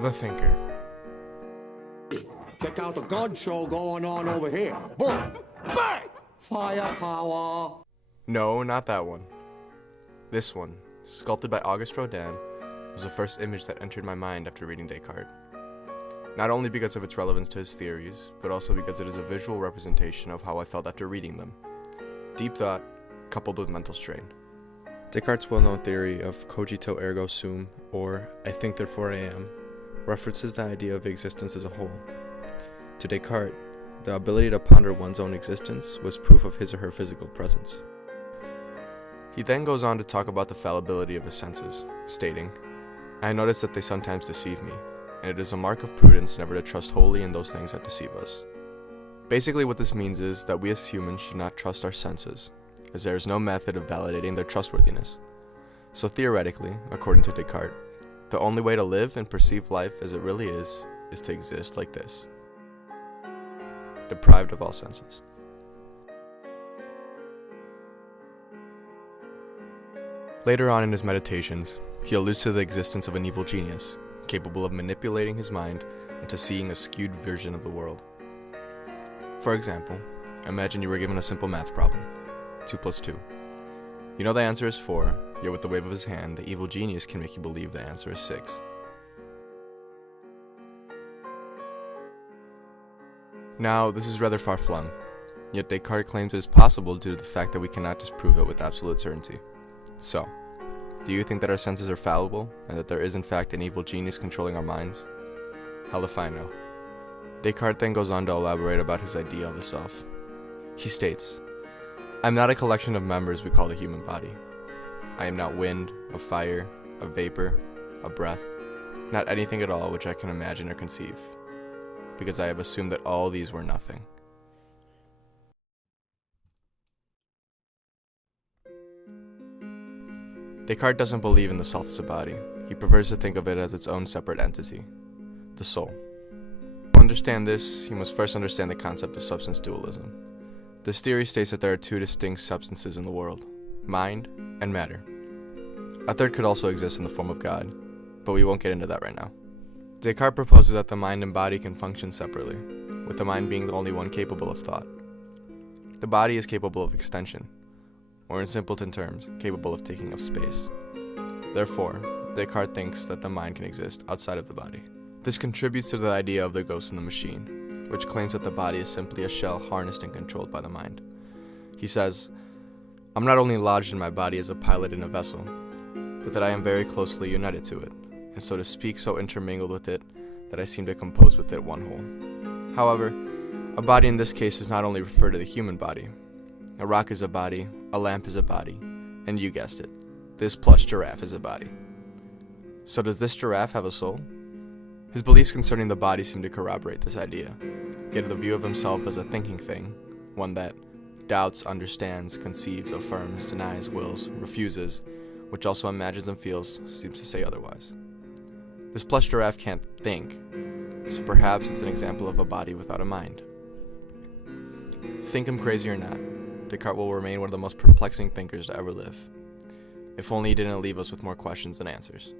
The Thinker. Check out the gun show going on over here. Boom! Bang! Firepower! No, not that one. This one, sculpted by Auguste Rodin, was the first image that entered my mind after reading Descartes. Not only because of its relevance to his theories, but also because it is a visual representation of how I felt after reading them. Deep thought, coupled with mental strain. Descartes' well-known theory of cogito ergo sum, or I think therefore I am, references the idea of existence as a whole. To Descartes, the ability to ponder one's own existence was proof of his or her physical presence. He then goes on to talk about the fallibility of his senses, stating, "I notice that they sometimes deceive me, and it is a mark of prudence never to trust wholly in those things that deceive us." Basically what this means is that we as humans should not trust our senses, as there is no method of validating their trustworthiness. So theoretically, according to Descartes, the only way to live and perceive life as it really is to exist like this, deprived of all senses. Later on in his meditations, he alludes to the existence of an evil genius, capable of manipulating his mind into seeing a skewed version of the world. For example, imagine you were given a simple math problem, 2 plus 2. You know the answer is 4, yet with the wave of his hand, the evil genius can make you believe the answer is 6. Now, this is rather far-flung, yet Descartes claims it is possible due to the fact that we cannot disprove it with absolute certainty. So, do you think that our senses are fallible, and that there is in fact an evil genius controlling our minds? Hell if I know. Descartes then goes on to elaborate about his idea of the self. He states, "I am not a collection of members we call the human body. I am not wind, a fire, a vapor, a breath, not anything at all which I can imagine or conceive, because I have assumed that all these were nothing." Descartes doesn't believe in the self as a body. He prefers to think of it as its own separate entity, the soul. To understand this, you must first understand the concept of substance dualism. This theory states that there are 2 distinct substances in the world, mind and matter. A third could also exist in the form of God, but we won't get into that right now. Descartes proposes that the mind and body can function separately, with the mind being the only one capable of thought. The body is capable of extension, or in simpleton terms, capable of taking up space. Therefore, Descartes thinks that the mind can exist outside of the body. This contributes to the idea of the ghost in the machine, which claims that the body is simply a shell harnessed and controlled by the mind. He says, "I'm not only lodged in my body as a pilot in a vessel, but that I am very closely united to it, and so to speak so intermingled with it that I seem to compose with it one whole." However, a body in this case does not only refer to the human body. A rock is a body, a lamp is a body, and you guessed it, this plush giraffe is a body. So does this giraffe have a soul? His beliefs concerning the body seem to corroborate this idea, yet the view of himself as a thinking thing, one that doubts, understands, conceives, affirms, denies, wills, refuses, which also imagines and feels, seems to say otherwise. This plush giraffe can't think, so perhaps it's an example of a body without a mind. Think him crazy or not, Descartes will remain one of the most perplexing thinkers to ever live. If only he didn't leave us with more questions than answers.